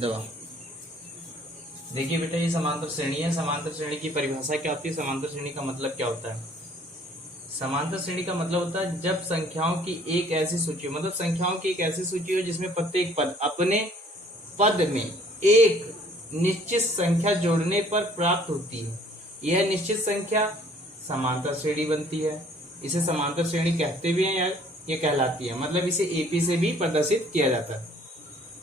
दवा। देखिए बेटा, ये समांतर श्रेणी है। समांतर श्रेणी की परिभाषा क्या होती है? समांतर श्रेणी का मतलब क्या होता है? समांतर श्रेणी का मतलब होता है जब संख्याओं की एक ऐसी सूची, मतलब संख्याओं की एक ऐसी सूची हो जिसमें प्रत्येक पद अपने पद में एक निश्चित संख्या जोड़ने पर प्राप्त होती है। यह निश्चित संख्या समांतर श्रेणी बनती है। इसे समांतर श्रेणी कहते भी हैं या ये कहलाती है, मतलब इसे एपी से भी प्रदर्शित किया जाता है।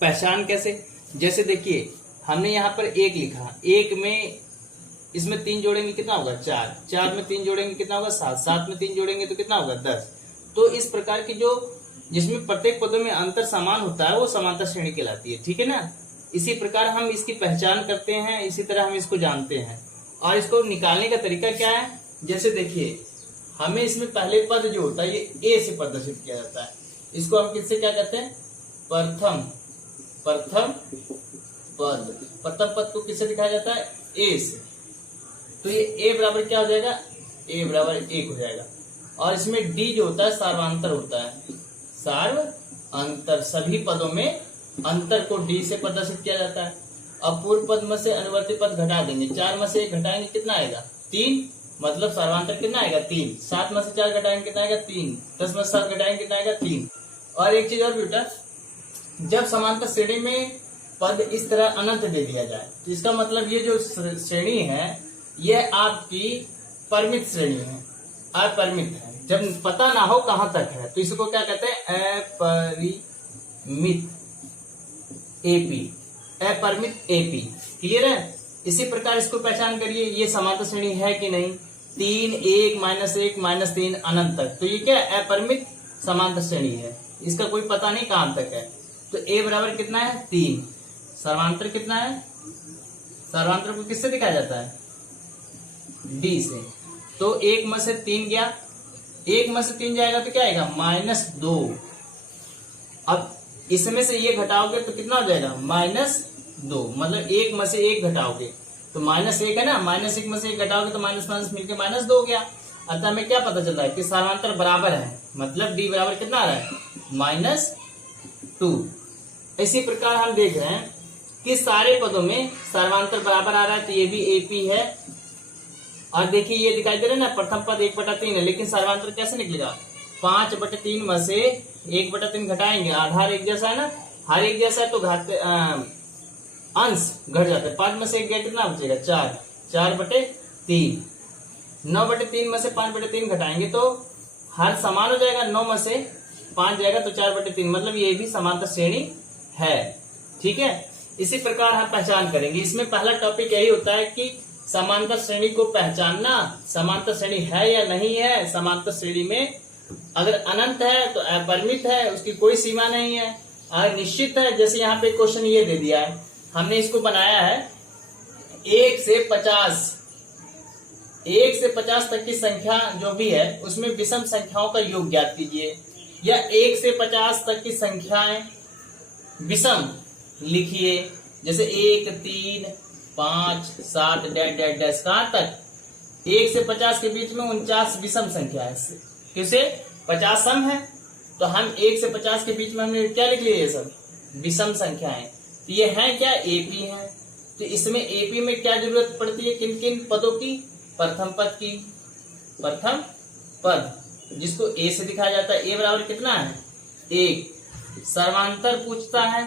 पहचान कैसे? जैसे देखिए, हमने यहाँ पर एक लिखा, एक में इसमें 3 जोड़ेंगे कितना होगा? 4, 4 में 3 जोड़ेंगे कितना होगा? 7, 7 में 3 जोड़ेंगे तो कितना होगा? 10। तो इस प्रकार की जो जिसमें प्रत्येक पदों में अंतर समान होता है वो समांतर श्रेणी कहलाती है। ठीक है ना? इसी प्रकार हम इसकी पहचान करते हैं, इसी तरह हम इसको जानते हैं। और इसको निकालने का तरीका क्या है? जैसे देखिए, हमें इसमें पहले पद जो होता है ये ए से प्रदर्शित किया जाता है। इसको हम किससे क्या कहते हैं? प्रथम पद को किससे दिखाया जाता है? ए से। तो ये ए बराबर क्या हो जाएगा? ए बराबर 1 हो जाएगा। और इसमें डी जो होता है सार्वांतर होता है। सार्वांतर, सभी पदों में अंतर को डी से प्रदर्शित किया जाता है। अब पूर्व पद में से अनुवर्ती पद घटा देंगे। 4 में से 1 घटाएंगे कितना आएगा? 3, मतलब सार्वांतर कितना आएगा? 3। 7 में से 4 घटाएंगे कितना आएगा? 3। 10 में से 7 घटाएंगे कितना आएगा? 3। और एक चीज और बेटा, जब समांतर श्रेणी में पद इस तरह अनंत दे दिया जाए तो इसका मतलब ये जो श्रेणी है यह आपकी परिमित श्रेणी है, अपरिमित है। जब पता ना हो कहां तक है तो इसको क्या कहते हैं? अपरिमित एपी, अपरिमित एपी। क्लियर है? इसी प्रकार इसको पहचान करिए, ये समांतर श्रेणी है कि नहीं। 3, 1, -1, -3 अनंत तक, तो ये क्या है? अपरिमित समांतर श्रेणी है। इसका कोई पता नहीं कहां तक है। तो ए बराबर कितना है? 3। सर्वांतर कितना है? सर्वांतर को किससे दिखाया जाता है? डी से। तो 1 में से 3 गया, 1 में से 3 जाएगा तो क्या आएगा? -2। अब इसमें से ये घटाओगे तो कितना हो जाएगा? -2, मतलब 1 में से 1 घटाओगे तो -1 है ना, -1 में से 1 घटाओगे तो माइनस माइनस मिलकर -2 हो गया। अतः हमें क्या पता चल रहा है कि सर्वांतर बराबर है, मतलब डी बराबर कितना आ रहा है? -2। इसी प्रकार हम देख रहे हैं कि सारे पदों में सर्वांतर बराबर आ रहा है, तो ये भी एपी है। और देखिए ये दिखाई दे रहा है ना, प्रथम पद 1/3 है, लेकिन सर्वांतर कैसे निकलेगा? 5/3 में से 1/3 घटाएंगे, आधार एक जैसा है ना, हर एक जैसा है तो घाते अंश घट जाता है। 5 में से 1 गया कितना बचेगा? 4, 4/3। 9/3 में से 5/3 घटाएंगे तो हर समान हो जाएगा, 9 में से 5 जाएगा तो 4/3, मतलब ये भी समांतर श्रेणी है। ठीक है? इसी प्रकार हम पहचान करेंगे। इसमें पहला टॉपिक यही होता है कि समांतर श्रेणी को पहचानना, समांतर श्रेणी है या नहीं है। समांतर श्रेणी में अगर अनंत है तो अपरिमित है, उसकी कोई सीमा नहीं है। अगर निश्चित है, जैसे यहाँ पे क्वेश्चन ये दे दिया है, हमने इसको बनाया है 1 से 50 तक की संख्या जो भी है उसमें विषम संख्याओं का योग ज्ञात कीजिए। या 1 से 50 तक की संख्याएं विषम लिखिए, जैसे 1, 3, 5, 7 डैश डैश कहां तक? 1 से 50 के बीच में 49 विषम संख्या है। किसे? 50 सम है, तो हम 1 से 50 के बीच में हमने क्या लिख लिया? ये सब विषम संख्याएं। तो ये है क्या? एपी है। तो इसमें एपी में क्या जरूरत पड़ती है? किन किन पदों की? प्रथम पद की। प्रथम पद जिसको ए से दिखाया जाता है, ए बराबर कितना है? 1। सर्वांतर पूछता है,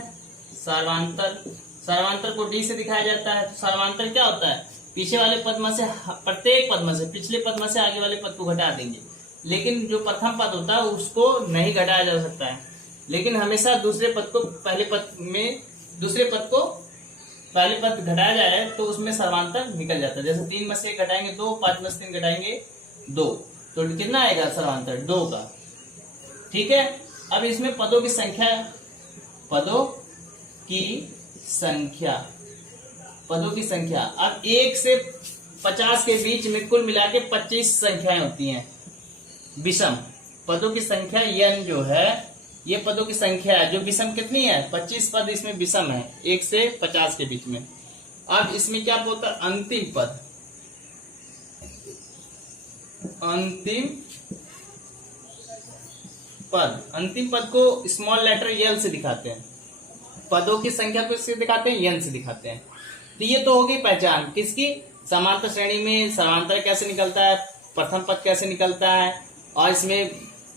सर्वांतर को डी से दिखाया जाता है। तो सर्वांतर क्या होता है? पीछे वाले पद में से, प्रत्येक पद में से, पिछले पद में से आगे वाले पद को घटा देंगे। लेकिन जो प्रथम पद होता है उसको नहीं घटाया जा सकता है, लेकिन हमेशा दूसरे पद को पहले पद में, दूसरे पद को पहले पद घटाया जाए तो उसमें सर्वांतर निकल जाता है। जैसे 3 में से 1 घटाएंगे 2, 5 में से 3 घटाएंगे 2, तो कितना आएगा सर्वांतर? 2 का। ठीक है? अब इसमें पदों की संख्या, पदों की संख्या अब 1 से 50 के बीच में कुल मिला के 25 संख्याएं होती हैं विषम। पदों की संख्या n जो है ये पदों की संख्या है जो विषम कितनी है? 25 पद इसमें विषम है 1 से 50 के बीच में। अब इसमें क्या बोलता है? अंतिम पद, अंतिम पद को स्मॉल लेटर एल से दिखाते हैं। पदों की संख्या को किससे दिखाते हैं, n से दिखाते हैं। तो ये तो होगी पहचान किसकी, समांतर श्रेणी में समांतर कैसे निकलता है, प्रथम पद कैसे निकलता है, और इसमें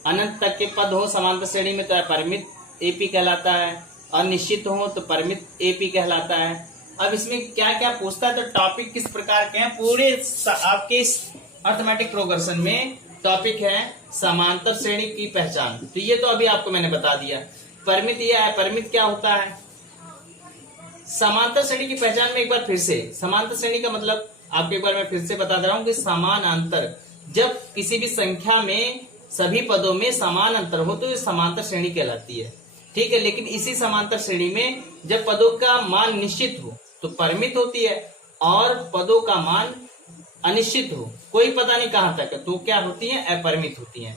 अनंत तक के पद हो समांतर श्रेणी में तो अपरिमित एपी कहलाता है, और निश्चित हो तो परिमित एपी कहलाता है। अब इसमें क्या क्या पूछता है, तो टॉपिक किस प्रकार के हैं पूरे आपके इस अर्थमेटिक प्रोग्रेशन में टॉपिक है समांतर श्रेणी की पहचान। तो ये तो अभी आपको मैंने बता दिया। परिमित ये है, परिमित क्या होता है, समांतर श्रेणी की पहचान में एक बार फिर से, समांतर श्रेणी का मतलब आपको एक बार मैं फिर से बता दे रहा हूं कि समान अंतर, जब किसी भी संख्या में सभी पदों में समान अंतर हो तो ये समांतर श्रेणी कहलाती है, ठीक है। लेकिन इसी समांतर श्रेणी में जब पदों का मान निश्चित हो तो परिमित होती है, और पदों का मान अनिश्चित हो, कोई पता नहीं कहां तक है, तो क्या होती है, अपरिमित होती है।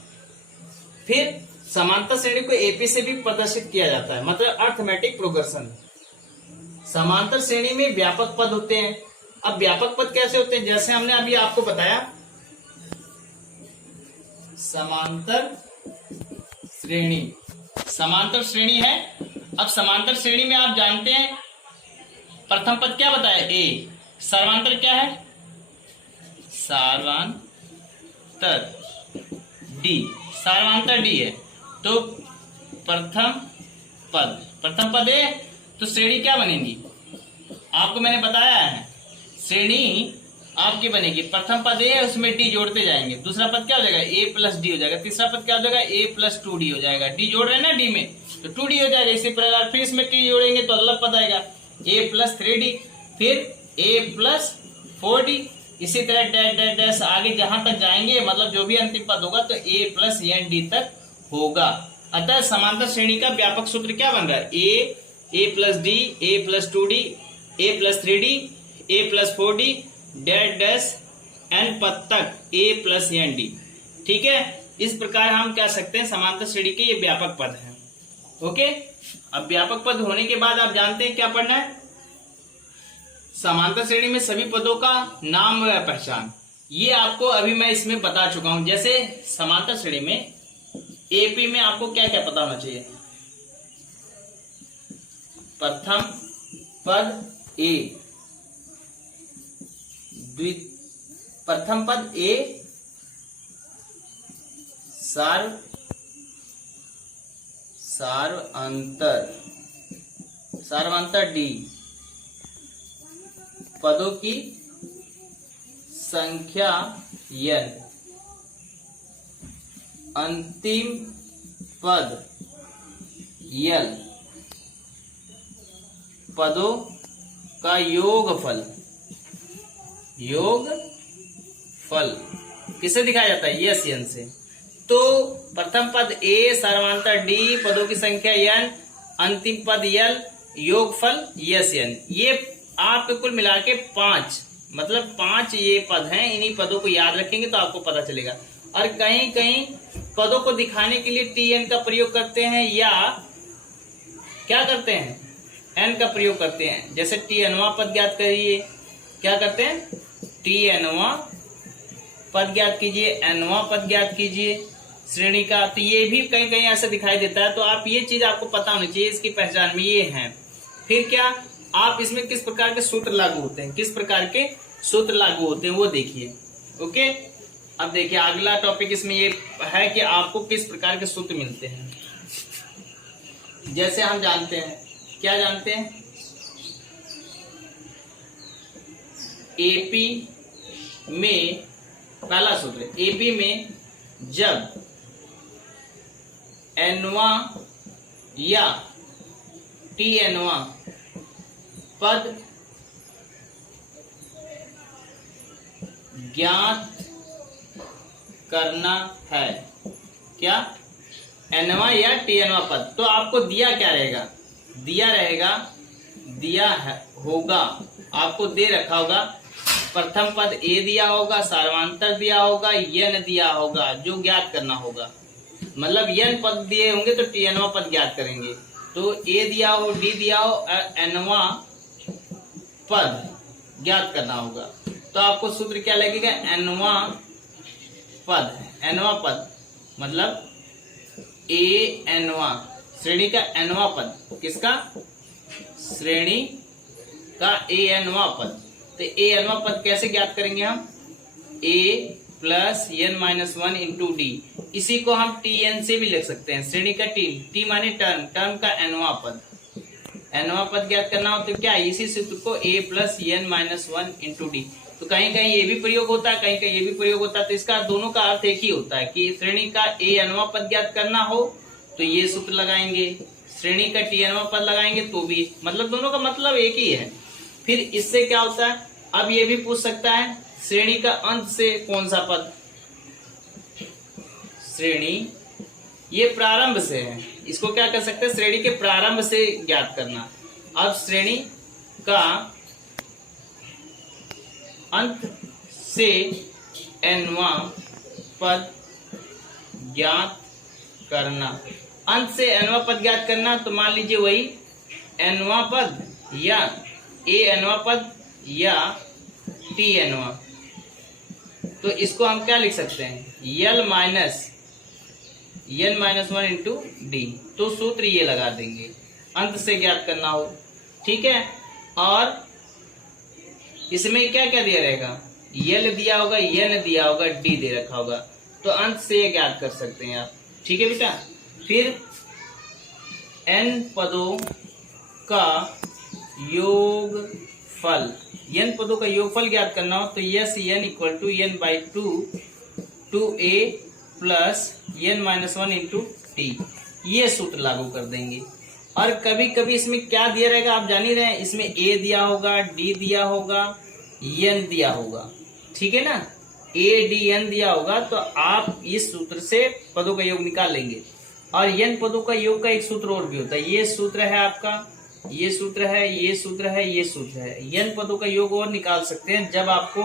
फिर समांतर श्रेणी को एपी से भी प्रदर्शित किया जाता है, मतलब अर्थमेटिक प्रोग्रेशन। समांतर श्रेणी में व्यापक पद होते हैं। अब व्यापक पद कैसे होते हैं, जैसे हमने अभी आपको बताया समांतर श्रेणी, समांतर श्रेणी है। अब समांतर श्रेणी में आप जानते हैं प्रथम पद क्या बताया, ए, सर्वांतर क्या है, सर्वांतर डी, सर्वांतर डी है। तो प्रथम पद है तो श्रेणी क्या बनेगी, आपको मैंने बताया है, श्रेणी आपकी बनेगी प्रथम पद ए है, उसमें डी जोड़ते जाएंगे, दूसरा पद क्या हो जाएगा, ए प्लस डी हो जाएगा, तीसरा पद क्या हो जाएगा, ए प्लस 2d हो जाएगा, डी जोड़ रहे हैं ना डी में तो 2d हो जाएगा। इसी प्रकार फिर इसमें टी जोड़ेंगे तो अगला पद आएगा ए प्लस 3d, फिर ए प्लस 4d, इसी तरह डैश डैश डैश आगे जहां तक जाएंगे, मतलब जो भी अंतिम पद होगा तो ए प्लस एन डी तक होगा। अतः समांतर श्रेणी का व्यापक सूत्र क्या बन रहा है, A plus D, A plus 2d, A plus 3d, A plus 4d, dash dash n पद तक ए प्लस एन डी, ठीक है। इस प्रकार हम कह सकते हैं समांतर श्रेणी के ये व्यापक पद हैं। ओके, अब व्यापक पद होने के बाद आप जानते हैं क्या पढ़ना है, समांतर श्रेणी में सभी पदों का नाम व पहचान। ये आपको अभी मैं इसमें बता चुका हूं। जैसे समांतर श्रेणी में एपी में आपको क्या क्या पता होना चाहिए, प्रथम पद ए, प्रथम पद ए, सार्वंतर डी, पदों की संख्या n, अंतिम पद l, पदों का योगफल किससे दिखाया जाता है, यस n से। तो प्रथम पद ए, सर्वांतर डी, पदों की संख्या n, अंतिम पद l, योगफल यस n। ये आपके कुल मिला के 5, मतलब 5 ये पद हैं। इन्हीं पदों को याद रखेंगे तो आपको पता चलेगा। और कहीं कहीं पदों को दिखाने के लिए tn का प्रयोग करते हैं, या क्या करते हैं, n का प्रयोग करते हैं। जैसे tnवां पद ज्ञात करिए, क्या करते हैं, tnवां पद ज्ञात कीजिए, nवां पद ज्ञात कीजिए श्रेणी का। तो ये भी कहीं कहीं ऐसा दिखाई देता है। तो आप ये चीज आपको पता होनी चाहिए, इसकी पहचान में ये है। फिर क्या, आप इसमें किस प्रकार के सूत्र लागू होते हैं, किस प्रकार के सूत्र लागू होते हैं वो देखिए। ओके, अब देखिए अगला टॉपिक इसमें ये है कि आपको किस प्रकार के सूत्र मिलते हैं। जैसे हम जानते हैं, क्या जानते हैं, एपी में पहला सूत्र, एपी में जब nवां या tnवां पद ज्ञात करना है, क्या, nवां या tnवां पद, तो आपको दिया क्या रहेगा, दिया है होगा, आपको दे रखा होगा प्रथम पद ए दिया होगा, सर्वांतर दिया होगा, n दिया होगा, जो ज्ञात करना होगा। मतलब n पद दिए होंगे तो tnवां पद ज्ञात करेंगे। तो a दिया हो, d दिया हो, nवां पद ज्ञात करना होगा। तो आपको सूत्र क्या लगेगा, nवां पद मतलब a nवां, श्रेणी का nवां पद, किसका, श्रेणी का a पद। तो a पद कैसे ज्ञात करेंगे हम? a plus n minus 1 into D. इसी को हम tn से भी लिख सकते हैं। श्रेणी का t माने टर्म, टर्म का nवां पद, nवां पद ज्ञात करना हो तो क्या, इसी सूत्र को a plus n minus 1 into D. तो कहीं कहीं ये भी प्रयोग होता है, कहीं कहीं ये भी प्रयोग होता है। तो इसका दोनों का अर्थ एक ही होता है कि श्रेणी का a पद ज्ञात करना हो तो ये सूत्र लगाएंगे, श्रेणी का t पद लगाएंगे तो भी, मतलब दोनों का मतलब एक ही है। फिर इससे क्या होता है, अब ये भी पूछ सकता है श्रेणी का अंत से कौन सा पद, श्रेणी ये प्रारंभ से है, इसको क्या कर सकते हैं, श्रेणी के प्रारंभ से ज्ञात करना। अब श्रेणी का अंत से nवां पद ज्ञात करना। अंत से nवां पद ज्ञात करना तो मान लीजिए वही nवां पद या a पद या t। तो इसको हम क्या लिख सकते हैं, n माइनस 1 इंटू डी। तो सूत्र ये लगा देंगे अंत से ज्ञात करना हो, ठीक है। और इसमें क्या क्या दिया रहेगा, यल दिया होगा, n दिया होगा, d दे रखा होगा, तो अंत से ये ज्ञात कर सकते हैं आप, ठीक है बेटा। फिर n पदों का योगफल, n पदों का योगफल ज्ञात करना हो तो S n equal to n by 2 a plus n minus 1 into T, ये सूत्र लागू कर देंगे। और कभी कभी इसमें क्या दिया रहेगा आप जान ही रहे हैं, इसमें a दिया होगा, d दिया होगा, n दिया होगा, ठीक है ना। a d n दिया होगा तो आप इस सूत्र से पदों का योग निकाल लेंगे। और n पदों का योग का एक सूत्र और भी होता है, ये सूत्र है आपका, ये सूत्र है, ये सूत्र है, ये सूत्र है। n पदों का योग और निकाल सकते हैं जब आपको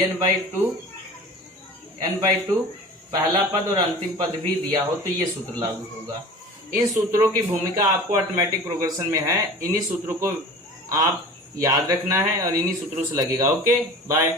n बाई टू पहला पद और अंतिम पद भी दिया हो तो ये सूत्र लागू होगा। इन सूत्रों की भूमिका आपको ऑटोमेटिक प्रोग्रेशन में है, इन्हीं सूत्रों को आप याद रखना है और इन्हीं सूत्रों से लगेगा। Okay bye.